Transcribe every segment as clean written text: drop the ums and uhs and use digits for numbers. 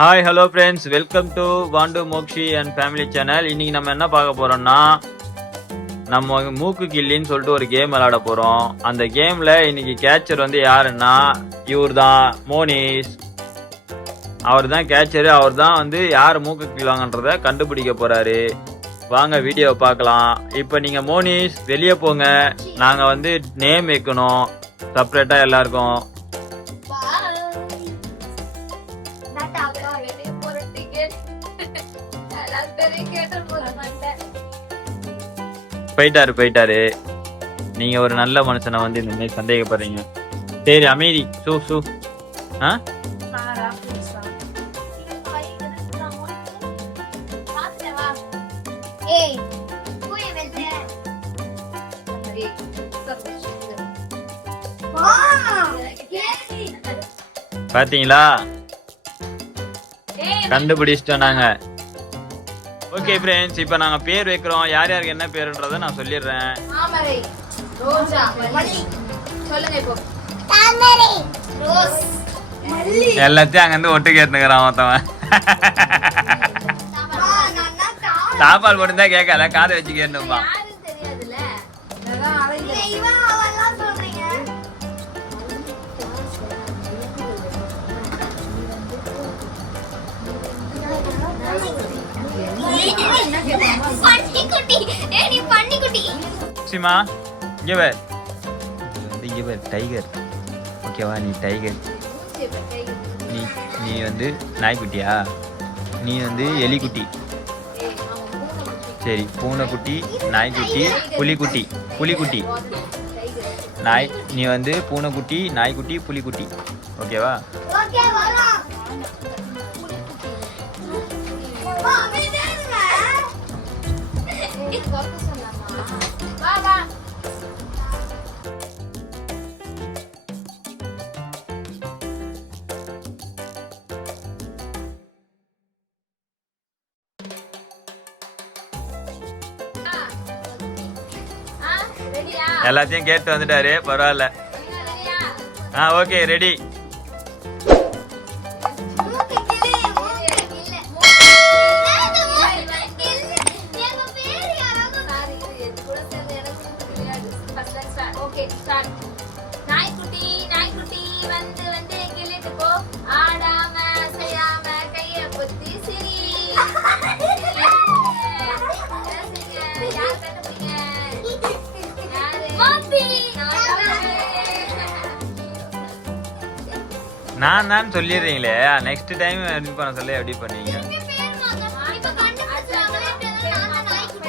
Hi hello friends, welcome to Vaandu Mokshi and family channel. இன்னைக்கு நம்ம என்ன பார்க்க போறோம்னா, நம்ம மூக்கு கில்லின்னு சொல்லிட்டு ஒரு கேம் விளையாட போறோம். அந்த கேம்ல இன்னைக்கு கேட்சர் வந்து யாருன்னா இவர் தான், மோனிஷ். அவர் தான் கேட்சரு. அவர் தான் வந்து யார் மூக்கு கிள்வாங்கன்றத கண்டுபிடிக்க போறாரு. வாங்க வீடியோ பார்க்கலாம். இப்போ நீங்க மோனிஷ் வெளியே போங்க. நாங்க வந்து நேம் வைக்கணும் செப்பரேட்டா எல்லாருக்கும். போயிட்டாரு. நீங்க ஒரு நல்ல மனுஷனை வந்து இந்த மாதிரி சந்தேகப்படுறீங்க. சரி அமைதி. சூ பாத்தீங்களா, கண்டுபிடிச்சிட்டோம் நாங்க. ஓகே ஃப்ரெண்ட்ஸ், இப்போ நாங்க பேர் வைக்கிறோம். யார் யாருக்கு என்ன பேருன்றதை நான் சொல்லிடுறேன். எல்லாத்தையும் அங்கிருந்து ஒட்டு கேட்டுக்கிறான் ஒருத்தவன். சாப்பாடு போட்டுதான் கேட்கல, காதை வச்சு கேட்டுப்பா. சிமா டைகர். ஓகேவா, நீ டைகர். நீ வந்து நாய்க்குட்டியா? நீ வந்து எலிக்குட்டி. சரி, பூனைக்குட்டி, நாய்க்குட்டி, புலிக்குட்டி. நாய். நீ வந்து பூனைக்குட்டி, நாய்க்குட்டி, புலிக்குட்டி. ஓகேவா? எல்லாத்தையும் கேட்டு வந்துட்டாரு, பரவாயில்ல. Okay, ready. நான் தான் சொல்லிடுறீங்களே, நெக்ஸ்ட் டைம் எப்படி பண்ண சொல்ல எப்படி பண்ணீங்க?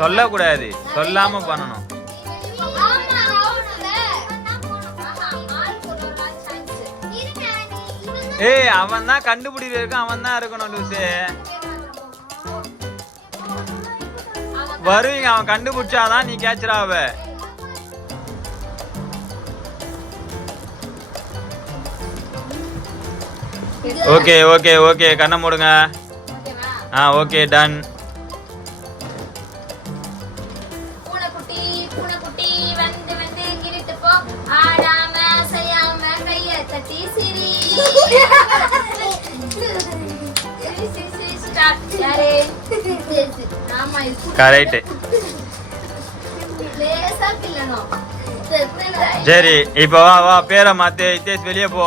சொல்லக்கூடாது, சொல்லாம பண்ணணும். ஏய், அவன் தான் கண்டுபிடிக்கிறதுக்கு அவன் தான் இருக்கணும் லூசு. வருவீங்க, அவன் கண்டுபிடிச்சாதான் நீ கேட்சராவ. ஓகே கண்ணை மூடுங்க. Okay, done. கரெக்ட். சரி, இப்ப வா பேரை மாத்து. இத்தேஷ் வெளியே போ.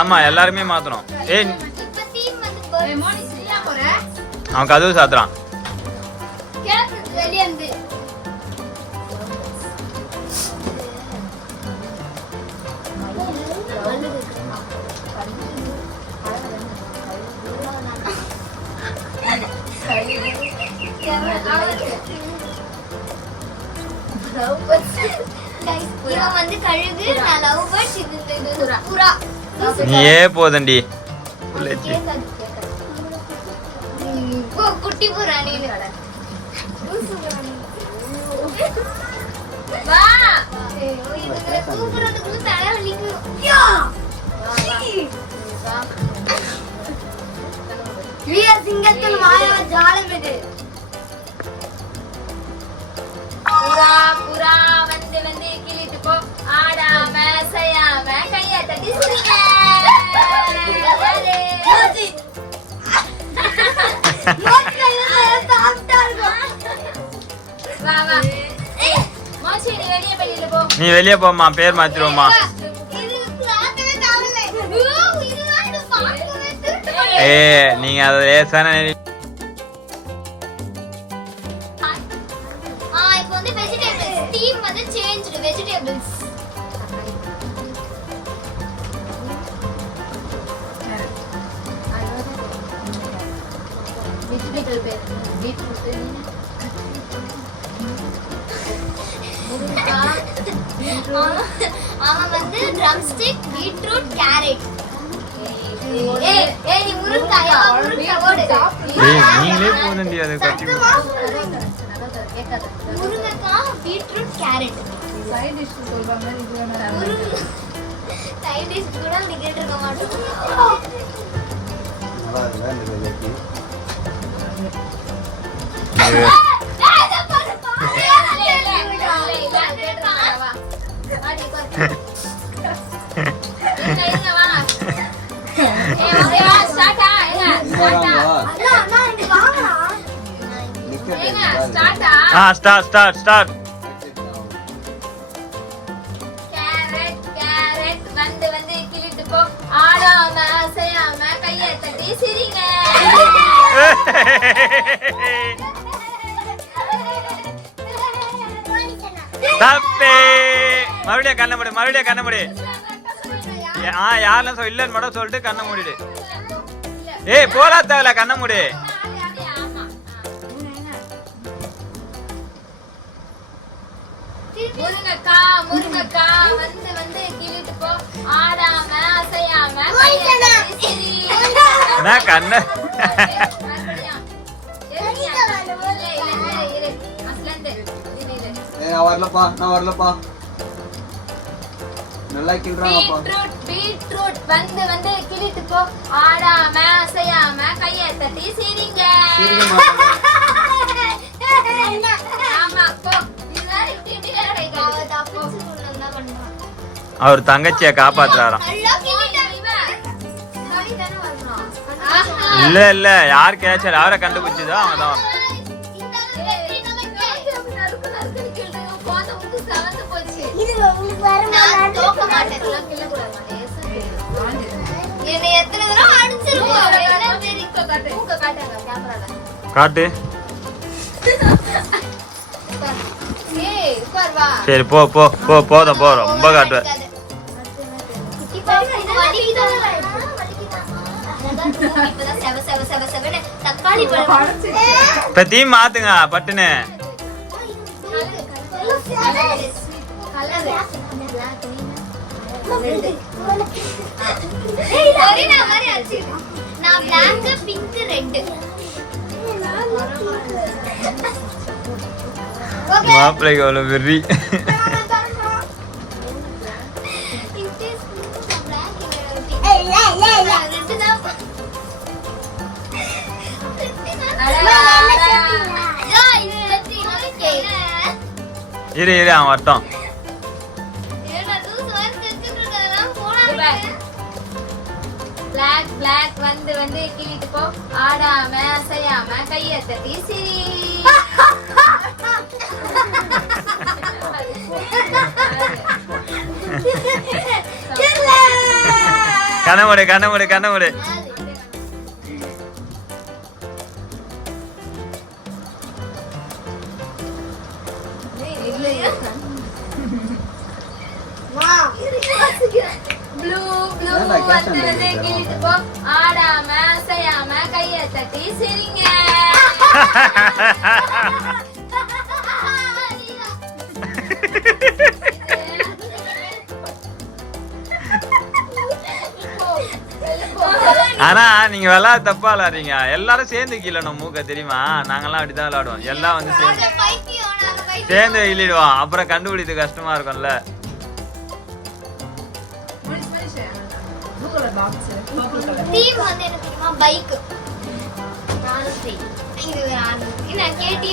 ஆமா, எல்லாருமே மாத்தணும். அவன் கதவு சாத்துறான். நீயே போதண்டி குட்டி புறா. நீ சிங்கத்தில் மாயா ஜாலம் இது. புறா வந்து கிளிட்டு போ. ஆடாம செய்யாம கைய தட்டி சிரிங்க. நீ வெளியே போம்மா, பேர் மாத்திருவோமா. நீங்க அதை லேசான இப்போ வந்து வெஜிடபிள்ஸ் தீம் வந்து சேஞ்ச்டு வெஜிடபிள்ஸ். வெஜிடபிள் பேர் பீட்ரூட், அவன் வந்து ட்ரம்ஸ்டிக், பீட்ரூட், கேரட். ஏய் நீ முருங்காயா முருங்கா ஓடு. நீங்களே போடுங்க அது கட்டி. முருங்கா, பீட்ரூட், கேரட். சைடு டிஷ் சொல்வாங்க இது வேணா. சைடு டிஷ் கூட நீ கேட்டிருக்க மாட்டோம். நல்லா இல்ல இந்த வெஜி. ஸ்டார்ட். கேரட் வந்து கிளிட்டு போ, ஆடாம அசையாம கையை தட்டி சிரிங்க. தப்பே. மறுபடியும் கண்ண மூடு. யாரெல்லாம் இல்லன்னு மட்டும் சொல்லிட்டு கண்ண மூடிடு. ஏய் போலா தேவல, கண்ண மூடு. முருங்கக்கா வந்து கிளிட்டு போ, ஆடாம அசையாம கையை தட்டி சிரிங்க. நான் கண்ண நான் வரலப்பா. நல்லா கிள்றாங்கப்பா. பீட்ரூட் வந்து கிளிட்டு போ, ஆடாம அசையாம கையை தட்டி சிரிங்க. ஆமா போ. அவர் தங்கச்சியை காப்பாத்துறாராம். இல்ல யார் கேச்சல் அவரை கண்டுபிடிச்சதோ அவங்க தான். காட்டு. சரி போதும் ரொம்ப காட்டுவேன். இப்ப தீம் மாத்துங்க பட்டுன்னு. மாப்பிள்ளைக்கு அவ்வளவு வெறி. இரு அவன் வரட்டும். பிளாக் வந்து கிளிட்டு போ, ஆடாம அசையாம கையை தட்டி சிரி. கண்ண மூடு. ப்ளூ வந்து கிளிட்டு போ, ஆடாம அசையாம கையை தட்டி சிரிங்க. ஆனா நீங்க விளையாட தப்பா விளையாடுறீங்க. எல்லாரும் சேர்ந்து கீழணும் மூக்க தெரியுமா? நாங்கெல்லாம் அப்படிதான் விளையாடுவோம். எல்லாம் வந்து சேர்ந்து இழிடுவோம். அப்புறம் கண்டுபிடித்து கஷ்டமா இருக்கும்ல.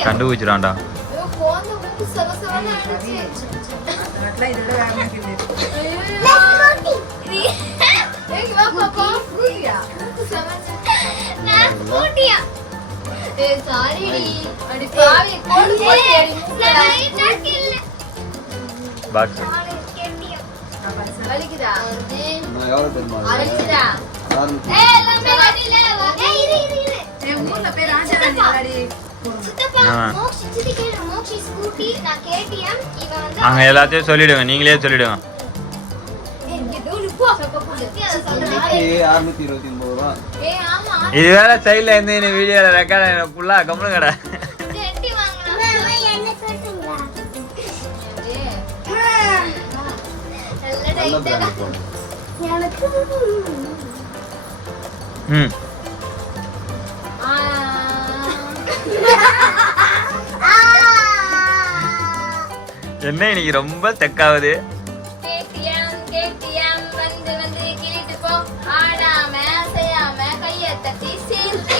கண்டுபிடிச்சிடான்டா. பாக்ஸ் வலிக்குதா வந்து நான் எவ்வளவு தெரியுமா வலிக்குதா ஆரம்பிச்சு ஏய் எல்லாமே வலில ஏய் இரு என் ஊர்ல பேர் ராஜராணி வாடி. சுத்தப்பா ஆ. மோக்ஷி கேக்குற மோக்ஷி ஸ்கூட்டி நான் KTM இவன் வந்து அங்க எல்லாத்தையும் சொல்லிடுங்க, நீங்களே சொல்லிடுங்க. ஏதோ நிப்போ சப்பக்குது அத சொல்றேன் 629 ரூபா. ஏய் ஆமா இது வேற சைடுல இருந்து இந்த வீடியோல ரெக்கார்ட் ஃபுல்லா கம்முனு கடை. எட்டி வாங்கலாம் என்ன சொல்றீங்களா நல்ல நல்ல டைட்டா brand போடு. எனக்கு ம் என்ன இன்னைக்கு ரொம்ப தெக்காவுது. KTM வந்து வந்து கிளிட்டு போ ஆடாம செய்யாம கைய தட்டி சீர்த்தி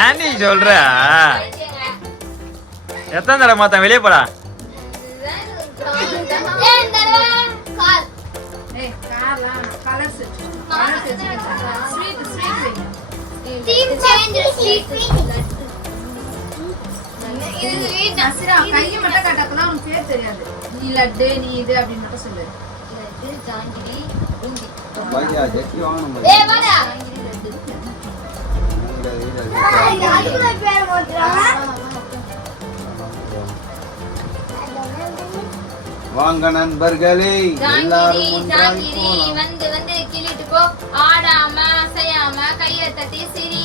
ஏன் நீ சொல்ற? எத்தனை தடவை மாத்தம் வெளியே போடா. ஏய் கார்லாம் கலர்ஸ் ஸ்வீட் ஸ்வீட் நசிரா கையை மட்டும் காட்டக்கலாம் உனக்கு பேர் தெரியாது. நீ லட்டு நீ இது அப்படின்னு மட்டும் சொல்லு. பாக்கியா ஜெட்டி வாங்கணும் பாரு. வாங்க நண்பர்களே எல்லாரும் ஒன்றாய் போலாம். வந்து வந்து கிளிட்டு போ ஆடாம அசையாம கைய தட்டி சிரி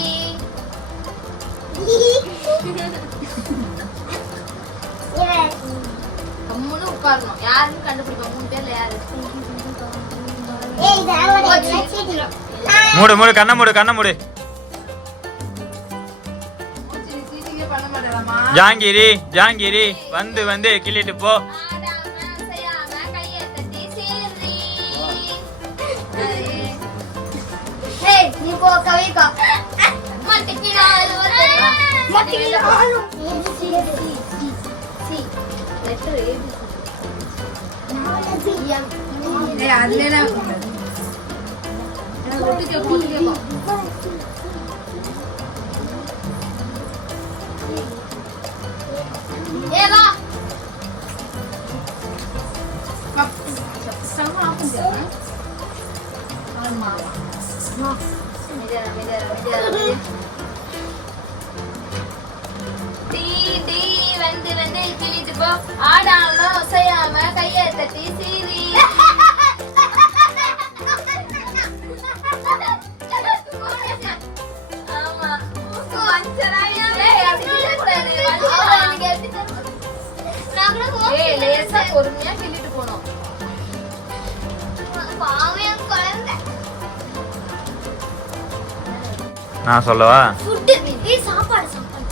கம்முன்னு உட்காரணும் யாருன்னு கண்டுபிடிப்போம் 3 பேர்ல யாரு மூடு மூடு கண்ணை மூடு கண்ணை மூடு. சீட்டிங்கே பண்ண மாட்டேலாமா? ஜாங்கிரி ஜாங்கிரி வந்து வந்து கிள்ளிட்டு போ. ஆடாம அசையாம கைய தட்டி சிரி ஏய் நீ போ கவிக்கா மட்டிக்கிடாது மட்டிக்கிடாது லெட்டர் ஏய் அதுலனா ஒட்டுக்கே போட்டுக்கே போ. ஏ வா சம ஆகும் ஆமா டி வந்து வந்து கிளிட்டு போ ஆடாம ஒசையாம கைய தட்டி சீரி ஆமா லேசா பொறுமையா கிள்ளிட்டு போனோம் நான் சொல்லவா? ஃபுட் ஏய் சாப்பாடு சாப்பாடு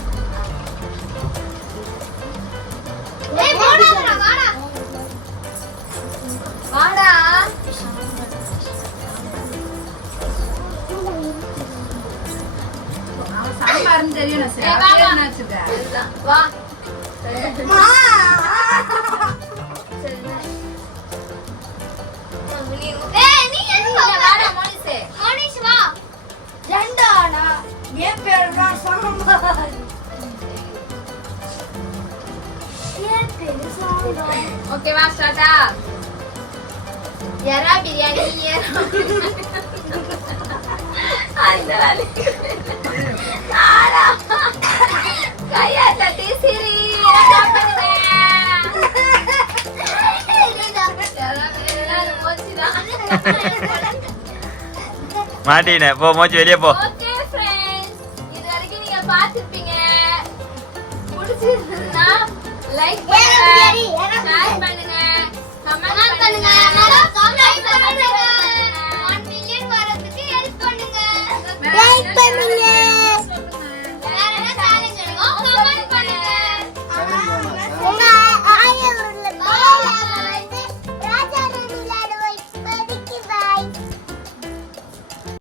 ஏய் வாடா வாடா வாடா அவன் சாம்பார்னு தெரியும் நசிரா. ஏய், வா, வா. என்ன வச்சுக்க? இதுதான். வா ஏய் நீ எங்க வாடா மோனிஷே மோனிஷ் வா ரெண்டாடா என் பேர் தான் சாம்பார் என் பேர் சாம்பார் ஓகே வா ஸ்டார்ட்டா எறா பிரியாணி எறா அந்த வேலை ஆடா கையா தட்டி சிரி எறா பண்ணுவே மாட்டின போ மோச்சி வெளியே போ. ஓகே फ्रेंड्स இது வரைக்கும் நீங்க பார்த்திருப்பீங்க. பிடிச்சிருந்தா லைக் பண்ணுங்க, ஷேர் பண்ணுங்க.